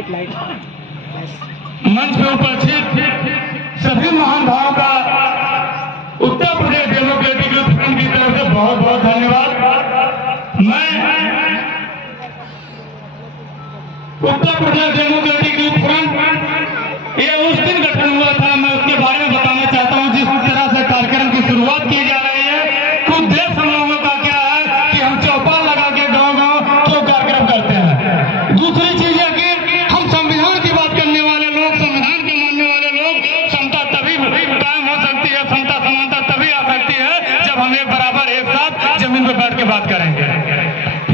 Light मंच पे उपस्थित सभी महानुभावों का Uttar Pradesh democratic youth front की तरफ से बहुत बहुत धन्यवाद। मैं Uttar Pradesh democratic youth front ये उस दिन गठन हुआ था, मैं उसके बारे में बताना चाहता हूँ। जिस तरह से कार्यक्रम की शुरुआत की जा रही है, तो उद्देश्य हम लोगों का क्या है कि हम चौपाल लगा के गांव-गांव तो कार्यक्रम करते हैं। दूसरी चीज है कि हम संविधान की बात करने वाले लोग, संविधान के मानने वाले लोग, समता तभी कायम हो सकती है, समता समानता तभी आ सकती है जब हम एक बराबर एक साथ जमीन पर बैठ के बात करेंगे।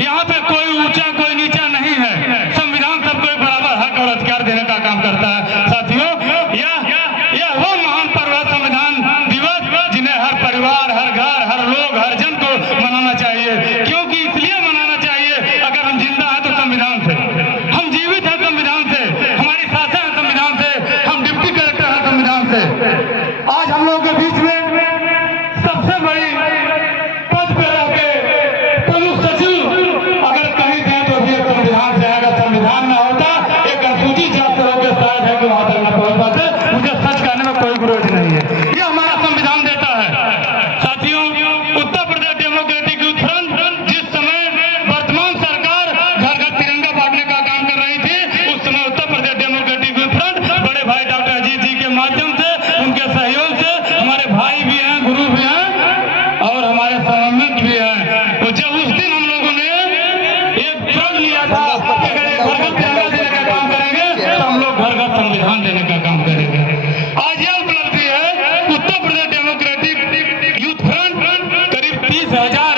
यहाँ पे कोई ऊंचा कोई नीचा नहीं है, संविधान सबको एक बराबर हक और अधिकार देने का काम करता है। साथियों, यह वो महान पर्व है संविधान दिवस, जिन्हें हर परिवार, हर घर, हर लोग, हर जन को मनाना चाहिए। क्योंकि इसलिए मनाना चाहिए, अगर हम जिंदा हैं तो संविधान से, हम जीवित हैं संविधान से, हमारी सांसें हैं संविधान से, हम डिप्टी कलेक्टर हैं संविधान से। आज हम लोगों के बीच में सबसे बड़ी पद पे रहके प्रमुख सचिव अगर कहीं थे तो भी संविधान से, अगर संविधान न होता एक अनुसूचित जाति से होकर शायद है कि वहां तक न पहुंच पाते। मुझे सच कहने में कोई गुरेज नहीं है, ये हमारा संविधान देता है। साथियों, Uttar Pradesh democratic youth front जिस समय वर्तमान सरकार घर घर तिरंगा बांटने का काम कर रही थी, उस समय Uttar Pradesh democratic youth front बड़े भाई डॉक्टर अजीत जी के माध्यम से, उनके सहयोग से, हमारे भाई भी हैं, गुरु भी हैं और हमारे समन्वयक भी हैं। तो जब उस दिन हम लोगों ने एक प्रण लिया था कि अगर एक घर घर तिरंगा देने का काम करेंगे तो हम लोग घर घर संविधान देने का काम करेंगे। आज यह उपलब्धि है, Uttar Pradesh democratic youth front करीब 30,000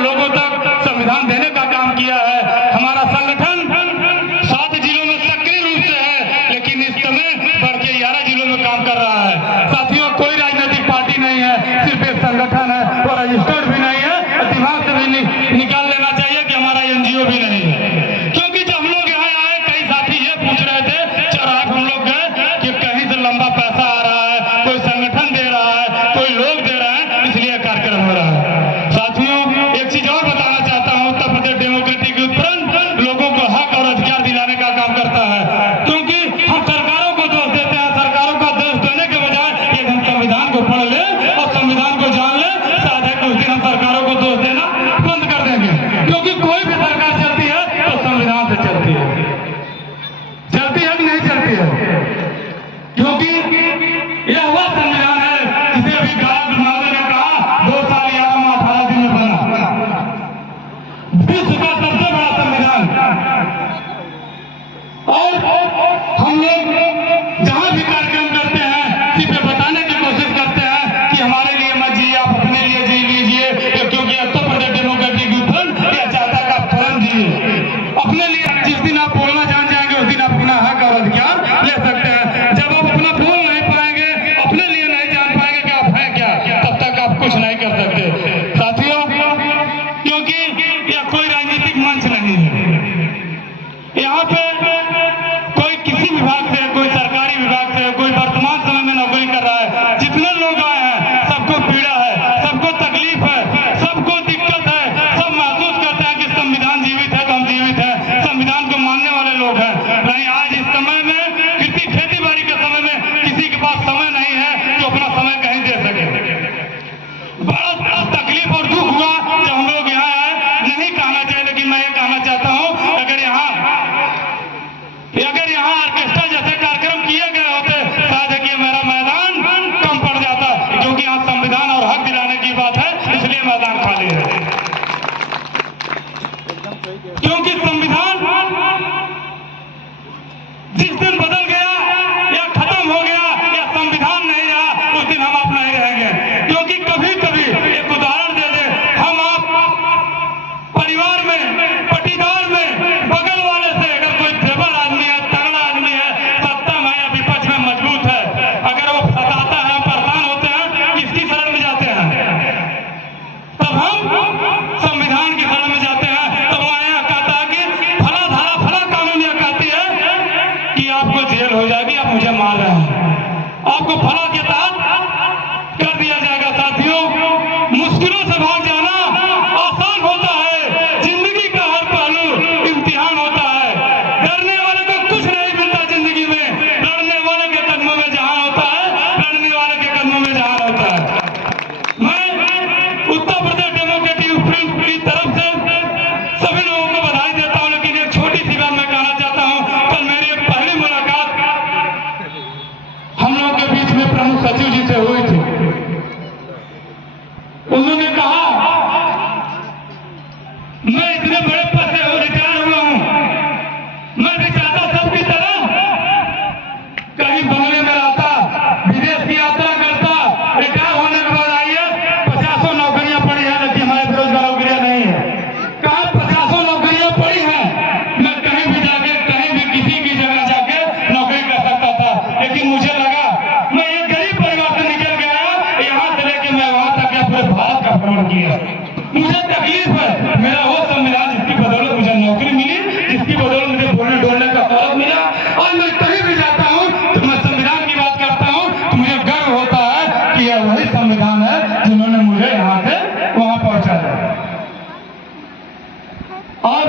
लोगों तक संविधान देने का काम किया है। हमारा संगठन 7 जिलों में सक्रिय रूप से है, लेकिन इस समय बढ़ के 11 जिलों में काम कर रहा है। साथियों, कोई राजनीतिक पार्टी नहीं है, सिर्फ एक संगठन है, वो रजिस्टर्ड भी नहीं है, दिमाग से भी निकाल लेना चाहिए कि हमारा एनजीओ भी नहीं है। क्योंकि जब हम लोग यहाँ आए, कई साथी ये पूछ रहे थे, चौराहे हम लोग गए कि कहीं से लंबा पैसा आ रहा है, कोई संगठन दे रहा है, कोई लोग दे रहे हैं, इसलिए कार्यक्रम हो रहा है। साथियों, एक चीज और बताना चाहता हूँ, Uttar Pradesh democratic youth front लोगों को हक और अधिकार दिलाने का काम करता है। क्योंकि हम सरकारों को दोष देते हैं, सरकारों का दोष देने के बजाय ये हम संविधान को पढ़ ले और संविधान को जान ले, शायद है कुछ दिन हम सरकारों को दोष देना बंद कर देंगे। क्योंकि कोई भी सरकार चलती है तो संविधान से चलती है कि नहीं चलती है? क्योंकि यह वह संविधान है जिसे अभी गायक माधव ने कहा 2 साल 11 माह 18 दिन में बना, विश्व का सबसे बड़ा संविधान। और हम लोग जहां भी कार्यक्रम करते हैं, सिर्फ बताने की कोशिश करते हैं कि हमारे लिए मत जिए, आप अपने लिए जी लीजिए, क्योंकि Uttar Pradesh democratic youth front यह चाहता है कि आप तुरंत जिए अपने लिए। जिस दिन आप बोलना जान जाएंगे, उस दिन आप अपना हक और अधिकार ले सकते हैं। जब आप अपना बोल नहीं पाएंगे, अपने लिए नहीं जान पाएंगे कि आप हैं क्या, तब तक आप कुछ नहीं कर सकते। साथियों, क्योंकि यह कोई राजनीतिक मंच नहीं है, यहाँ पे कोई किसी विभाग से, कोई सरकारी विभाग से, कोई वर्तमान समय में नौकरी कर रहा है, जितने लोग आए हैं सबको पीड़ा है, सबको तकलीफ है, सबको दिक्कत है, सब महसूस करते हैं कि संविधान जीवित है तो हम जीवित हैं, संविधान को मानने वाले लोग हैं। नहीं, आज इस समय में खेती बाड़ी के समय में किसी के पास समय नहीं है जो अपना समय कहीं दे सके। बड़ा तकलीफ और दुख हुआ जब हम लोग यहाँ आए। नहीं कहना चाहिए, लेकिन मैं ये कहना चाहता हूँ, अगर यहाँ ऑर्केस्ट्रा जैसे कार्यक्रम किए गए होते, शायद है कि मेरा मैदान कम पड़ जाता, क्योंकि यहाँ संविधान और हक दिलाने की बात है, इसलिए मैदान खाली है। क्योंकि संविधान जिस दिन बदल गया या खत्म हो गया या संविधान नहीं रहा, उस दिन हम आप नहीं रहेंगे। क्योंकि कभी कभी एक उदाहरण दे दे, हम आप परिवार में, पटीदार में, बगल वाले से अगर कोई देवर आदमी है, तगड़ा आदमी है, सत्ता में या विपक्ष में मजबूत है, अगर वो सताता है, परेशान होते हैं, किसकी शरण में जाते हैं? तब हम संविधान की शरण में जाते हैं। तो वहाँ यह कहता है कि फला धारा, फला कानून यह कहती है कि आपको जेल हो जाएगी, आप मुझे मार रहे हैं, आपको फला के तहत कर दिया जाएगा। साथियों, मुश्किलों से भाग जाना आसान होता है, जिंदगी का हर पहलू इम्तिहान होता है। उन्होंने कहा मैं इतने बड़े पद से रिटायर हुआ हूं, मैं भी चाहता सबकी तरह कहीं बंगले में रहता, विदेश की यात्रा करता। रिटायर होने के बाद आइए 50 नौकरियां पड़ी हैं, लेकिन हमारे बेरोजगार नौकरियां नहीं है। कहा 50 नौकरियां पड़ी हैं, मैं कहीं भी जाके कहीं भी किसी की जगह जाके नौकरी कर सकता था, लेकिन मुझे लगा मैं ये गरीब परिवार से निकल गया, यहाँ से लेके मैं वहां तक पूरे भारत का भ्रमण किया। मुझे तकलीफ है, मेरा वो संविधान जिसकी बदौलत मुझे नौकरी मिली, जिसकी बदौलत मुझे बोलने डोलने का फर्क मिला, और मैं कहीं भी जाता हूँ तो मैं संविधान की बात करता हूँ तो मुझे गर्व होता है कि यह वही संविधान है जिन्होंने मुझे यहाँ से वहां पहुंचाया। और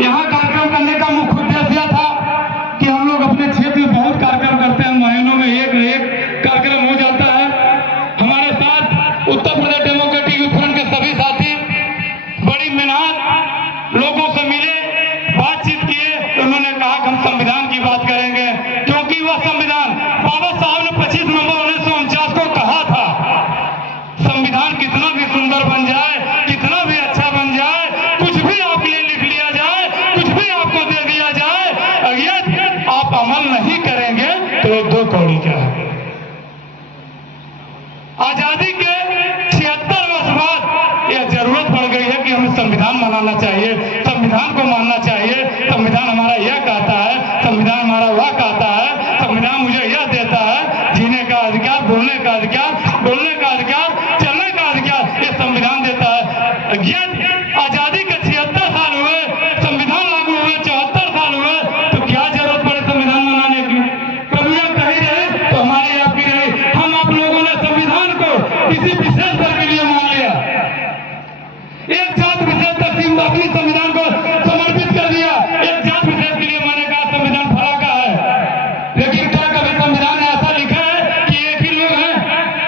यहाँ कार्यक्रम करने का मुख्य उद्देश्य था कि हम लोग अपने क्षेत्र में बहुत कार्यक्रम करते हैं, महीनों में एक कार्यक्रम हो जाता है। हमारे साथ Uttar Pradesh democratic youth front के सभी साथी बड़ी मेहनत लोगों से मिले, बातचीत किए, उन्होंने कहा कि हम संविधान की बात करेंगे, क्योंकि वह संविधान बाबा साहब ने 25 नवंबर 1949 को कहा था संविधान कितना भी सुंदर बन जाए, कितना भी अच्छा बन जाए, कुछ भी आपके लिए लिख लिया जाए, कुछ भी आपको दे दिया जाए, अगर आप अमल नहीं करेंगे तो ये 2 कौड़ी क्या है। आजादी के 76 वर्ष बाद यह जरूरत पड़ गई है कि हमें संविधान मनाना चाहिए, संविधान को मानना चाहिए। संविधान हमारा यह कहता है, संविधान हमारा वह कहता है, संविधान मुझे यह देता है जीने का अधिकार, बोलने का अधिकार, बोलने का अधिकार, चलने का अधिकार, ये संविधान देता है। आजादी के 76 साल हुए, संविधान लागू हुए 74 साल हुए, तो क्या जरूरत पड़े संविधान मनाने की। कमियां कहीं रहे तो हमारी आपकी रही। हम आप लोगों ने संविधान को किसी विशेष दल के लिए मान लिया, एक जात विशेष तकसीम अपनी संविधान को समर्पित कर दिया, एक जात विशेष के लिए मैंने कहा संविधान फला का है। लेकिन क्या कभी संविधान ने ऐसा लिखा है कि एक ही लोग हैं?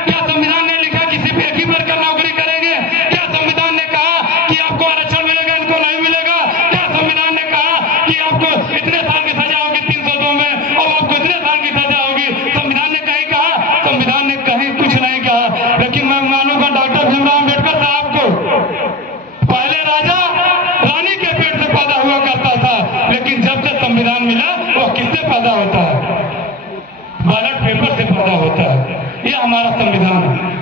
क्या संविधान ने लिखा किसी भी एक ही वर्कर नौकरी करेंगे? क्या संविधान ने कहा कि आपको आरक्षण मिलेगा, इनको नहीं मिलेगा? क्या संविधान ने कहा कि आपको इतने साल की सजा होगी 302 में और आपको इतने साल की सजा होगी? संविधान ने कहीं कहा? संविधान ने कहीं कुछ नहीं कहा। लेकिन मैं मानूंगा डॉक्टर भीमराव अम्बेडकर साहब को, पहले राजा रानी के पेट से पैदा हुआ करता था, लेकिन जब से संविधान मिला वो किससे पैदा होता है? बैलेट पेपर से पैदा होता है। यह हमारा संविधान है।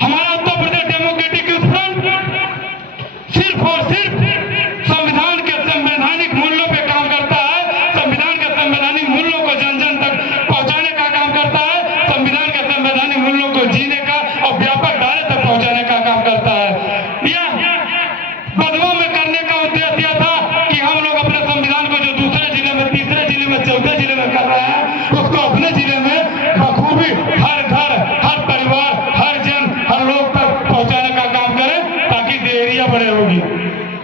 हमारा Uttar Pradesh democratic youth front सिर्फ और सिर्फ संविधान के संवैधानिक मूल्यों पे काम करता है, संविधान के संवैधानिक मूल्यों को जन जन तक पहुंचाने का काम करता है, संविधान के संवैधानिक मूल्यों को जीने का और व्यापक दायरे तक पहुंचाने का काम करता है। यह बदलाव में करने का उद्देश्य था कि हम लोग अपने संविधान को जो दूसरे जिले में, तीसरे जिले में, चौथे जिले में कर रहे हैं, उसको अपने जिले में बखूबी हर घर, हर परिवार, हर जन, हर लोग तक पहुंचाने का काम करें, ताकि एरिया बड़े होगी।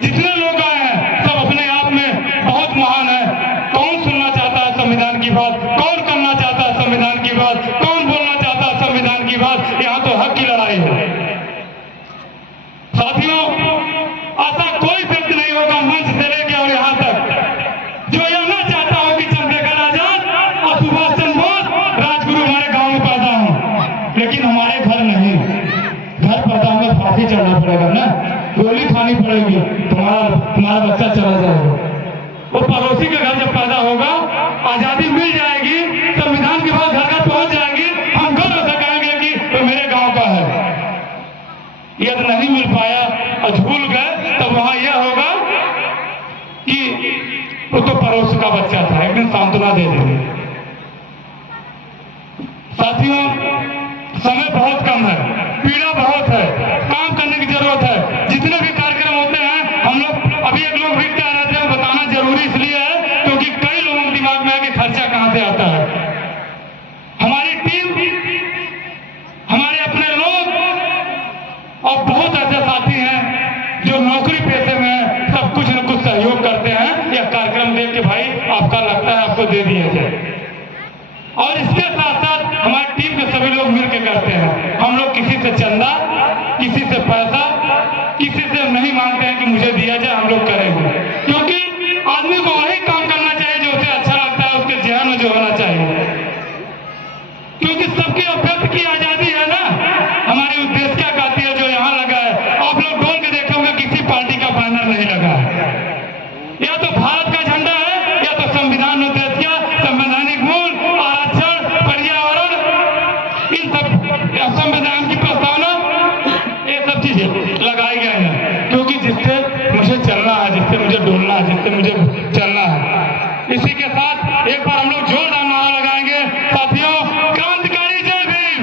जितने लोग आए हैं सब अपने आप में बहुत महान है। कौन सुनना चाहता है संविधान की बात? कौन करना चाहता है संविधान की बात? कौन बोलना चाहता है संविधान की बात? यहाँ तो हक की लड़ाई है साथियों। ऐसा कोई व्यक्ति नहीं होगा मंच से लेकर और यहाँ तक जो यह ना चाहता हो कि चंद्रशेखर आजाद और सुभाष चंद्र बोस राजगुरु हमारे गांव में पैदा हो, लेकिन हमारे घर नहीं। घर पैदा होगा फांसी चढ़ना पड़ेगा ना, गोली खानी पड़ेगी, तुम्हारा बच्चा चला जाएगा। वो पड़ोसी के घर जब पैदा होगा, आजादी मिल जाएगी, संविधान के बाद घर घर पहुंच जाएगी, हम गर्व से कहेंगे कि वो मेरे गांव का है। यदि नहीं मिल पाया और भूल गए तब वहां यह होगा कि वो तो पड़ोस का बच्चा था, एक दिन सांत्वना दे देंगे। साथियों, समय बहुत कम है, पीड़ा बहुत है, काम करने की जरूरत है। जितने भी कार्यक्रम होते हैं हम लोग, अभी एक लोग भी कह रहे थे, बताना जरूरी इसलिए है क्योंकि कई लोगों के दिमाग में है कि खर्चा कहां से आता है। हमारी टीम, हमारे अपने लोग और बहुत ऐसे साथी हैं जो नौकरी पेशे में सब कुछ न कुछ सहयोग करते हैं। यह कार्यक्रम देख के भाई आपका लगता है आपको दे दिया जाए, और इसके साथ साथ हमारी टीम के सभी लोग मिलकर करते हैं। हम लोग किसी से चंदा, किसी से पैसा, किसी से नहीं मांगते हैं कि मुझे दिया जाए, हम लोग करेंगे। क्योंकि आदमी को वही काम करना चाहिए जो उसे अच्छा लगता है, उसके जीवन में जो होना चाहिए। क्योंकि सबकी अपेक्षा भारत की आजादी है ना, हमारी उद्देश्य क्या कहती है जो यहाँ लगा है, आप लोग ढूंढ के देखोगे किसी पार्टी का बैनर नहीं लगा है। या तो भारत का झंडा है या तो संविधान, उद्देश्य, संवैधानिक मूल, आरक्षण, पर्यावरण, इन सब संविधान की प्रस्तावना, ये सब चीजें लगाई गई हैं, क्योंकि जिससे मुझे चलना है, जिससे मुझे डोलना है, जिससे मुझे चलना है। इसी के साथ एक बार हम लोग जोरदार नारा लगाएंगे साथियों, क्रांतिकारी जय भीम,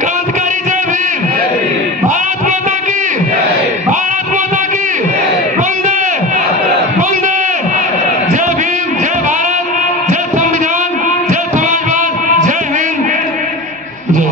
क्रांतिकारी जय भीम, भारत माता की, भारत माता की, वंदे वंदे, जय भीम, जय भारत, जय संविधान, जय समाजवाद, जय हिंद, जय।